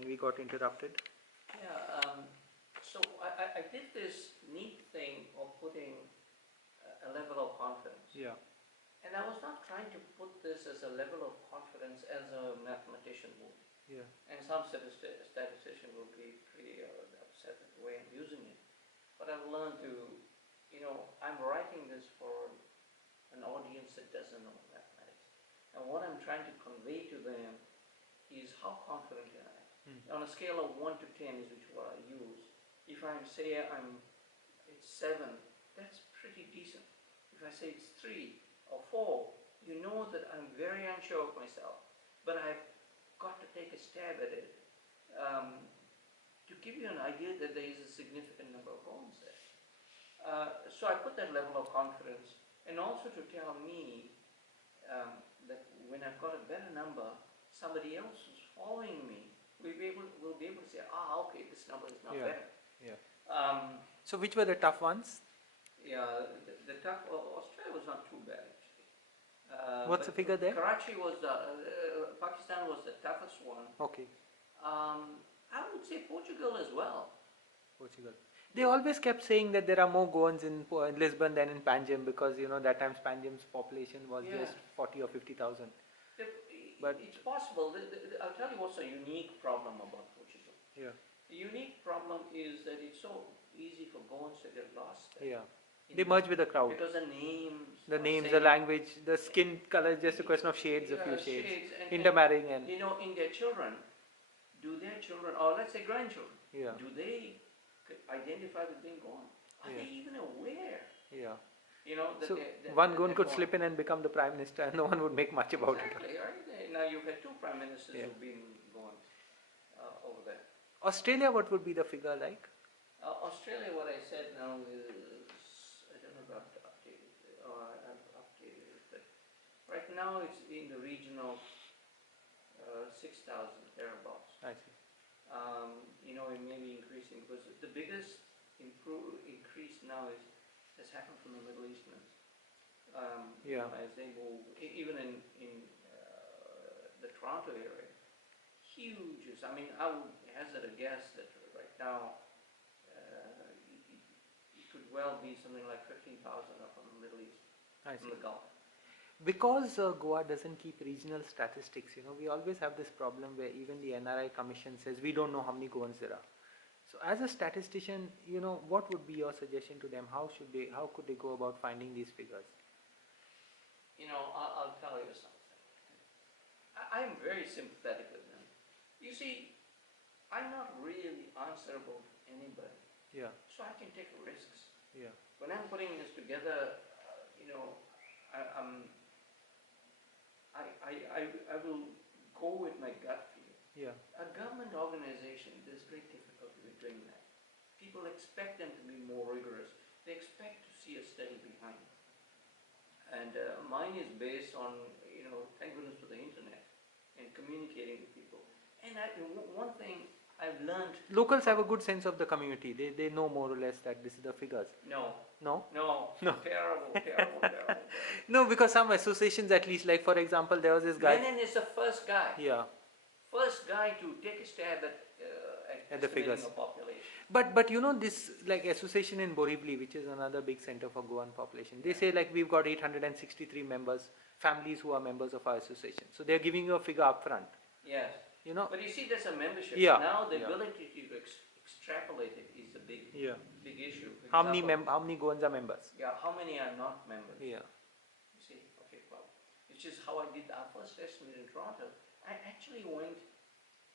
and we got interrupted. Yeah, so I did this neat thing of putting a level of confidence. Yeah. And I was not trying to put this as a level of confidence as a mathematician would. Yeah. And some statistician will be pretty upset at the way I'm using it. But I've learned to, I'm writing this for an audience that doesn't know mathematics. And what I'm trying to convey to them is how confident I am. On a scale of 1 to 10 is which what I use. If I say it's 7, that's pretty decent. If I say it's 3 or 4, you know that I'm very unsure of myself. But I've got to take a stab at it to give you an idea that there is a significant number of bones there. So I put that level of confidence, and also to tell me that when I've got a better number, somebody else who's following me will be able to say, okay, this number is now better. Yeah. So which were the tough ones? Yeah, the tough, Australia was not too bad actually. What's the figure there? Karachi was, Pakistan was the toughest one. Okay. I would say Portugal as well. Portugal. They always kept saying that there are more Goans in Lisbon than in Panjim because that time Panjim's population was just 40 or 50,000. But it's possible. I'll tell you what's a unique problem about Portugal. Yeah. The unique problem is that it's so easy for Goans to get lost there. Yeah. They merge with the crowd. Because the names, the language, the skin color is just a question of shades, a few shades. Intermarrying and in their children, or let's say grandchildren, do they identify with being Goan? Are they even aware? Yeah. That so one Goan could slip in and become the Prime Minister and no one would make much about it. Exactly, right? Now you've had 2 Prime Ministers who've been Goan over there. Australia, what would be the figure like? Australia, what I said now is, I don't know if I've updated it, or I've updated it, but right now it's in the region of 6,000, thereabouts. I see. It may be increasing because the biggest increase now has happened from the Middle Easterners. As they move, even in the Toronto area, huge. I mean, I would hazard a guess that right now it could well be something like 15,000 are from the Middle East, from the Gulf. Because Goa doesn't keep regional statistics, we always have this problem where even the NRI Commission says we don't know how many Goans there are. So as a statistician, what would be your suggestion to them? How could they go about finding these figures? I'll tell you something. I'm very sympathetic with them. You see, I'm not really answerable to anybody. Yeah. So I can take risks. Yeah. When I'm putting this together, I will go with my gut feel. Yeah. A government organization, there's great difficulty with doing that. People expect them to be more rigorous. They expect to see a study behind it. And mine is based on, thank goodness for the internet and communicating with people. And one thing I've learned... Locals have a good sense of the community. They know more or less that this is the figures. No. No? No. No. Terrible. No, because some associations at least, like for example, there was this guy... Lenin is the first guy. Yeah. First guy to take a stab at the figures. Population. But this like association in Borivali, which is another big center for Goan population, they say like we've got 863 members, families who are members of our association. So they're giving you a figure up front. Yes. But you see, there's a membership. Yeah. Now the ability to extrapolate it is the big issue. How many Goans are members? Yeah, how many are not members? Yeah. You see, okay, well, which is how I did our first estimate in Toronto. I actually went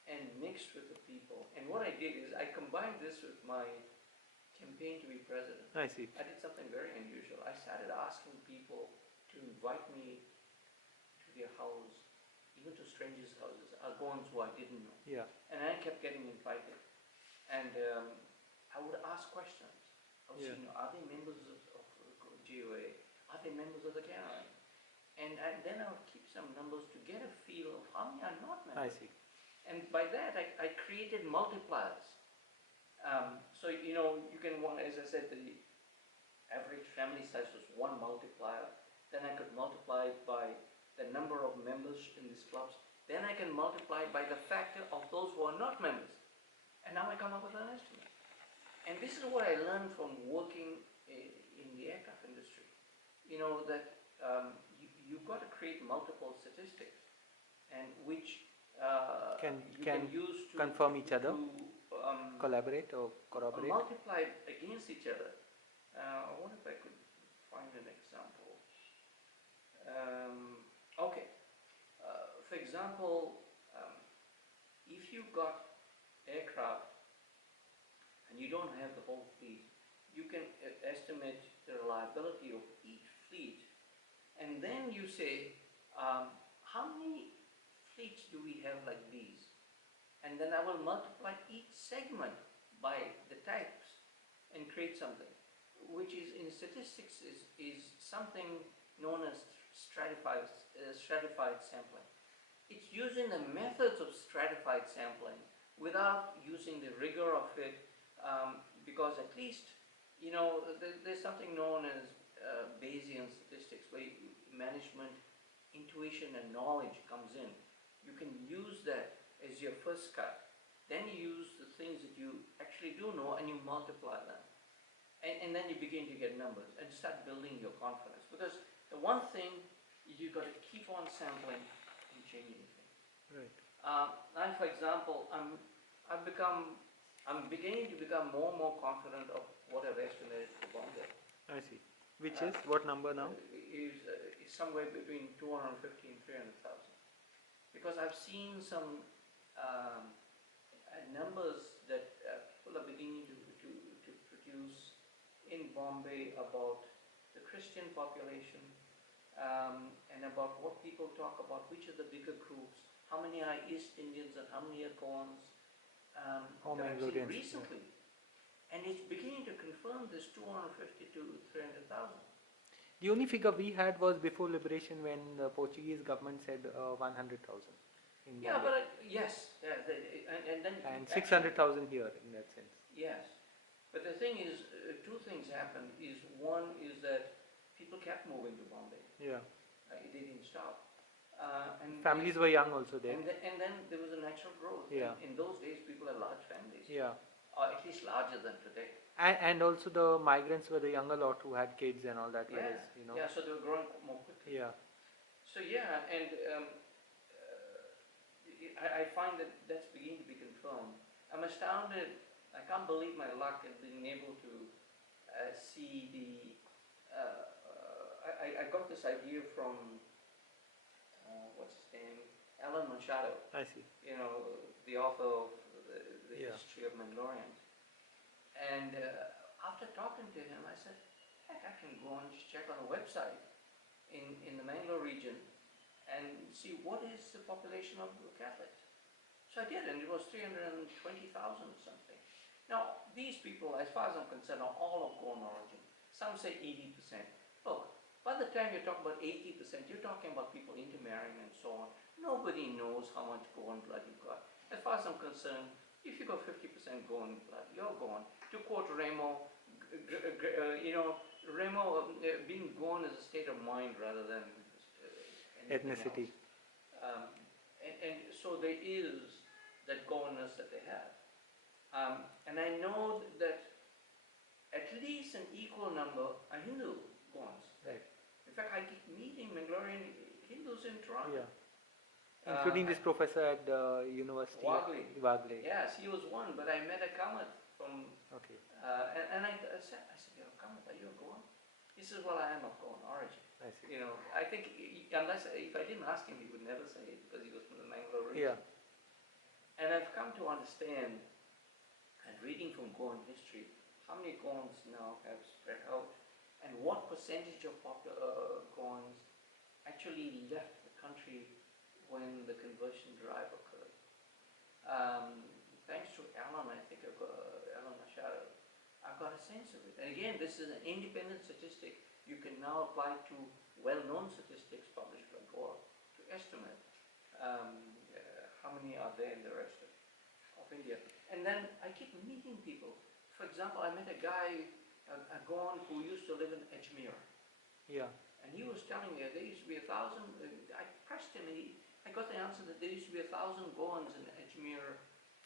and mixed with the people. And what I did is I combined this with my campaign to be president. I see. I did something very unusual. I started asking people to invite me to their house, even to strangers' houses, Goans who I didn't know. Yeah. And I kept getting invited. And I would ask questions. I would say, are they members of GOA? Are they members of the KRI? And then I would keep some numbers to get a feel of how many are not members. I see. And by that, I created multipliers. So, you can, as I said, the average family size was 1 multiplier. Then I could multiply it by the number of members in these clubs. Then I can multiply it by the factor of those who are not members. And now I come up with an estimate. And this is what I learned from working in the aircraft industry. You know, that you've got to create multiple statistics, and which you can use to confirm each other, to collaborate or corroborate. multiply against each other. I wonder if I could find an example. Okay, for example, if you got aircraft and you don't have the whole fleet, you can estimate the reliability of each fleet, and then you say, how many fleets do we have like these? And then I will multiply each segment by the types and create something, which is in statistics is something known as stratified sampling. It's using the methods of stratified sampling without using the rigor of it, because at least, you know, there's something known as Bayesian statistics, where management, intuition and knowledge comes in. You can use that as your first cut. Then you use the things that you actually do know and you multiply them. And then you begin to get numbers and start building your confidence. Because the one thing, you've got to keep on sampling and changing things. Right. Now, for example, I'm beginning to become more and more confident of what I've estimated for Bombay. I see. Which is what number now? Is somewhere between 250 and 300,000. Because I've seen some numbers that people are beginning to produce in Bombay about the Christian population, and about what people talk about, which are the bigger groups, how many are East Indians and how many are Goans, that I've seen recently. And it's beginning to confirm this 250 to 300,000. The only figure we had was before liberation, when the Portuguese government said 100,000. Yeah, but yes, and then and 600,000 here in that sense. Yes, but the thing is, two things happened. One is that people kept moving to Bombay. Yeah. It didn't stop. And families were young also there. And then there was a natural growth. Yeah. In those days, people had large families. Yeah. Or at least larger than today. And also the migrants were the younger lot who had kids and all that. Yeah. Whereas, you know. Yeah. So they were growing more quickly. Yeah. So yeah, and I find that that's beginning to be confirmed. I'm astounded. I can't believe my luck in being able to see the. I got this idea from what's his name, Alan Machado. I see. You know, the author of the Yeah. history of Mandalorian. And after talking to him, I said, heck, I can go and just check on a website in the Mangalore region and see what is the population of Catholics. So I did, and it was 320,000 or something. Now, these people, as far as I'm concerned, are all of Goan origin. Some say 80%. Look, by the time you talk about 80%, you're talking about people intermarrying and so on. Nobody knows how much Goan blood you've got. As far as I'm concerned, if you got 50% Goan blood, you're Goan. To quote Remo, Remo, being Goan is a state of mind rather than ethnicity. And so there is that Goanness that they have. And I know that at least an equal number are Hindu Goans. Right. In fact, I keep meeting Mangalorean Hindus in Toronto. Yeah. Including this professor at the university. Wagle. Yes, he was one, but I met a Kamat from. Okay. And I said, yo, Kamat, are you a Goan? He says, well, I am of Goan origin. I see. You know, I think if I didn't ask him, he would never say it because he was from the Mangalore region. Yeah. And I've come to understand, and reading from Goan history, how many Goans now have spread out, and what percentage of Goans actually left the country when the conversion drive occurred. Thanks to Alan, I think Alan Machado, I've got a sense of it. And again, this is an independent statistic you can now apply to well-known statistics published by Goan to estimate how many are there in the rest of India. And then I keep meeting people. For example, I met a guy, a Goan, who used to live in Ajmer. Yeah. And he was telling me there used to be 1,000. I pressed him, and I got the answer that there used to be 1,000 Goans in Ajmer.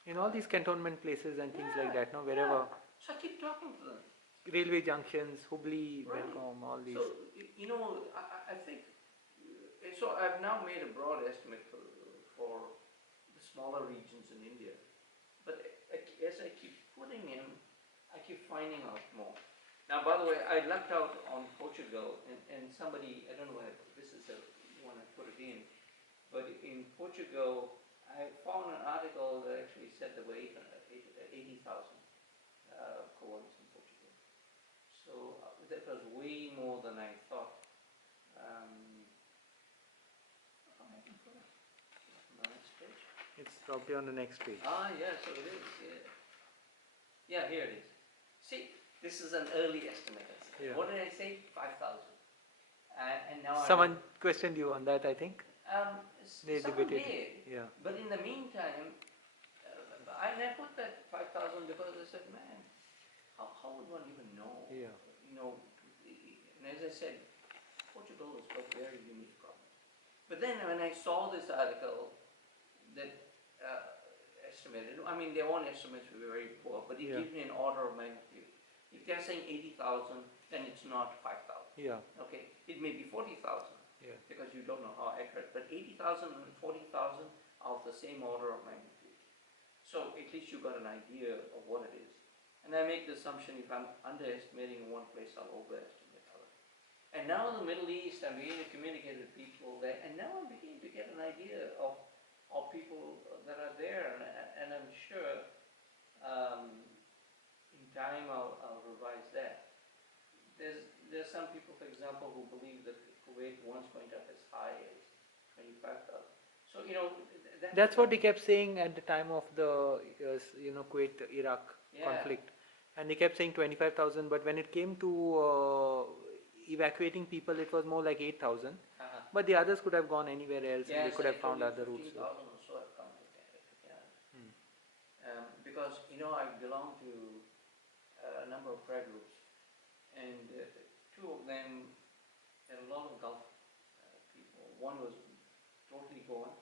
In all these cantonment places and things like Yeah, that, no, wherever yeah. So I keep talking to them. railway junctions, Hubli, Right. Belgaum, all these. So, I think, so I've now made a broad estimate for the smaller regions in India. But as I keep putting in, I keep finding out more. Now, by the way, I lucked out on Portugal, and somebody, I don't know whether this is the one I put it in, but in Portugal, I found an article that actually said there were 80,000 Goans in Portugal. So that was way more than I thought. How am I going to put it? On the next page? It's probably on the next page. Ah, yeah, so it is, yeah. Yeah, here it is. See, this is an early estimate. Yeah. What did I say? 5,000. And now Someone questioned you on that, I think. They someone debated. did. Yeah. But in the meantime, I put that 5,000 because I said, man, how would one even know? Yeah. And as I said, Portugal has got very unique problems. But then when I saw this article that estimated, I mean, their own estimates were very poor, but it Yeah. gives me an order of magnitude. If they're saying 80,000, then it's not 5,000. Yeah. Okay, it may be 40,000 Yeah. because you don't know how accurate, but 80,000 and 40,000 are of the same order of magnitude. So at least you got an idea of what it is. And I make the assumption if I'm underestimating one place, I'll overestimate others. And now in the Middle East, I'm beginning to communicate with people there, and now I'm beginning to get an idea of people that are there, and I'm sure in time I'll revise that. There's some people, for example, who believe that Kuwait once went up as high as 25,000. So That's what they kept saying at the time of the Kuwait-Iraq Yeah. conflict, and they kept saying 25,000. But when it came to evacuating people, it was more like 8,000. But the others could have gone anywhere else, and they could have found other routes. 15,000 or so have come to Canada. Hmm. Because I belong to a number of prayer groups, and two of them had a lot of Gulf people. One was totally Goan,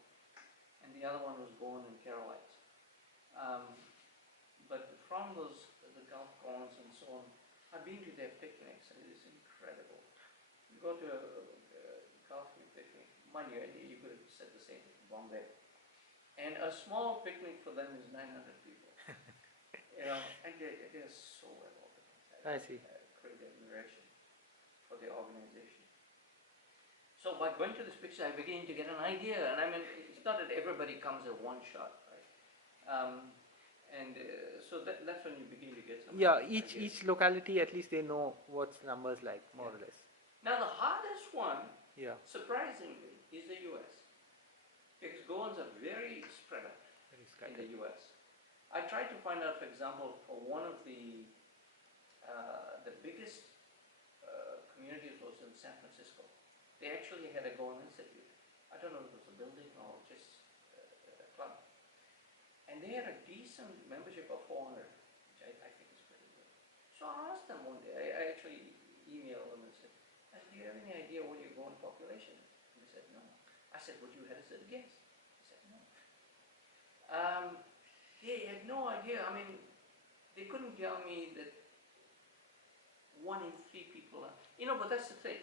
and the other one was Goan and Keralites. But from the Gulf Goans and so on, I've been to their picnics, and it is incredible. You go to a Gulf picnic, mind you, you could have said the same in Bombay. And a small picnic for them is 900 people. And they're so well organized. I see. Great admiration for their organization. So by going to this picture, I begin to get an idea, and I mean, it's not that everybody comes at one shot, right? So that's when you begin to get some. Yeah, ideas. each locality, at least they know what's numbers like, more or less. Now the hardest one, Yeah. surprisingly, is the U.S. Because Goans are very spread out Very in scattered. the U.S. I tried to find out, for example, for one of the biggest communities was in San Francisco. They actually had a Goan Institute. I don't know if it was a building or just a club. And they had a decent membership of 400, which I think is pretty good. So I asked them one day, I actually emailed them and said, do you have any idea what your Goan population is? And they said, no. I said, would you hazard a guess? They said, no. They had no idea. I mean, they couldn't tell me that 1 in 3 people are, but that's the thing.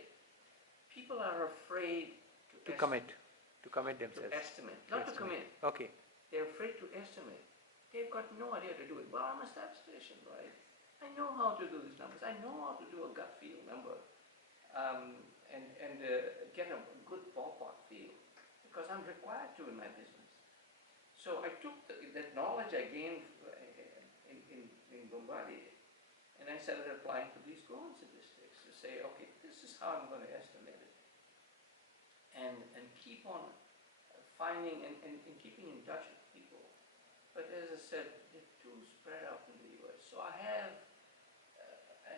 People are afraid To commit themselves. to estimate, not to commit. Okay. They're afraid to estimate. They've got no idea to do it. Well, I'm a statistician, right? I know how to do these numbers. I know how to do a gut feel number, and get a good ballpark feel, because I'm required to in my business. So I took that knowledge I gained in Bombardier, and I started applying to these Goan statistics to say, okay, this is how I'm going to estimate it, and keep on finding and keeping in touch with people. But as I said, they're too spread out in the U.S. So I have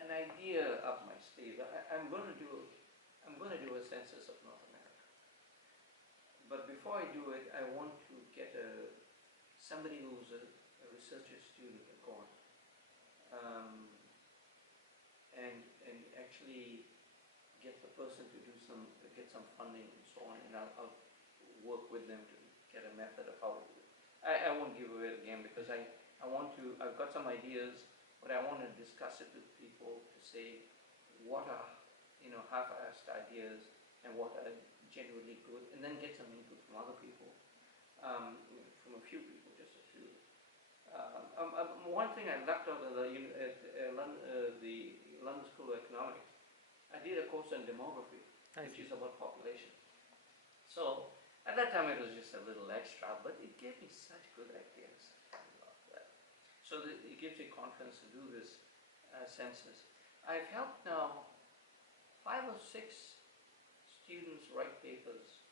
an idea up my sleeve. I'm going to do a census of North America. But before I do it, I want to get somebody who's a researcher student at Goan, and actually get the person to get some funding and so on. And work with them to get a method of how to do it. I won't give away the game because I've got some ideas, but I want to discuss it with people to say what are, half-assed ideas and what are genuinely good, and then get some input from other people, from a few people, just a few. One thing I left out of the London School of Economics, I did a course on demography, which is about population. So at that time it was just a little extra, but it gave me such good ideas. I love that. So it gives me confidence to do this census. I've helped now 5 or 6 students write papers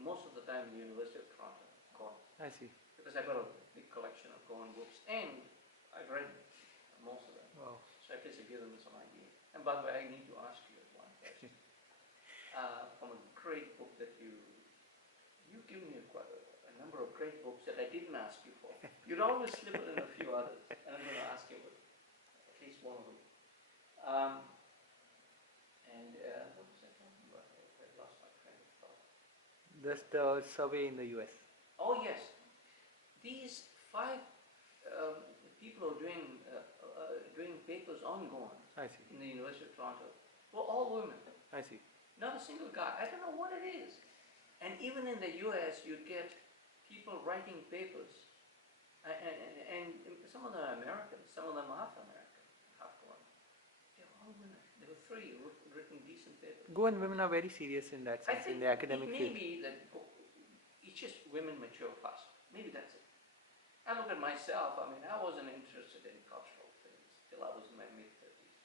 most of the time in the University of Toronto, Goan. I see. Because I've got a big collection of Goan books, and I've read most of them. Wow. So at least I give them some idea. And by the way, I need to ask you one question. From a great book that you've given me a number of great books that I didn't ask you for. You'd always slip it in a few others, and I'm going to ask you about at least one of them. What was I talking about? I lost my train of thought. That's the survey in the US. Oh yes, these 5 people who are doing papers on Goan I see. in the University of Toronto were all women. I see. Not a single guy. I don't know what it is. And even in the US, you'd get people writing papers, and some of them are American, some of them half American, half Goan. They're all women. There were 3 written decent papers. Goan women are very serious in that I sense, think in the academic it may field. be that it's just women mature faster. Maybe that's it. I look at myself, I mean, I wasn't interested in cultural things till I was in my mid-30s.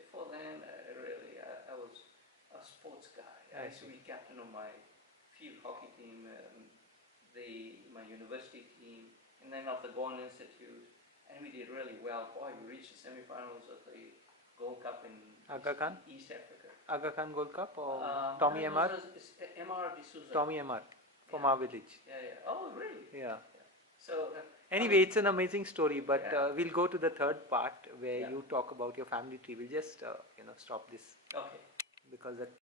Before then, I was a sports guy. I used to be captain of my field hockey team, my university team, and then of the Goan Institute, and we did really well. Boy, we reached the semi-finals of the Gold Cup in Aga Khan? East Africa. Aga Khan Gold Cup or Tommy no, MR? MR D'Souza. Tommy MR from Yeah. our village. Yeah. Oh, really? Yeah. So. Anyway, it's an amazing story, but Yeah. we'll go to the third part where Yeah. you talk about your family tree. We'll just stop this Okay. because the